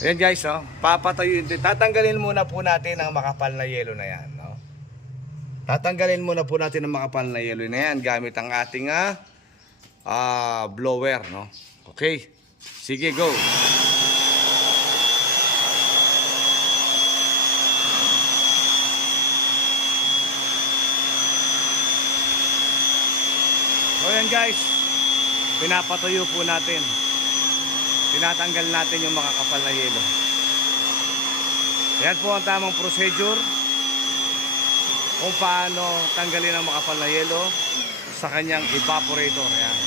Ayan guys, oh, papatayuin din. Tatanggalin muna po natin ang makapal na yelo na yan. No? Tatanggalin muna po natin ang makapal na yelo na yan gamit ang ating blower. No? Okay, sige, go. So ayan guys, pinapatuyo po natin. Tinatanggal natin yung makakapal na yelo. Yan po ang tamang procedure kung paano tanggalin ang makapal na yelo sa kanyang evaporator. Yan.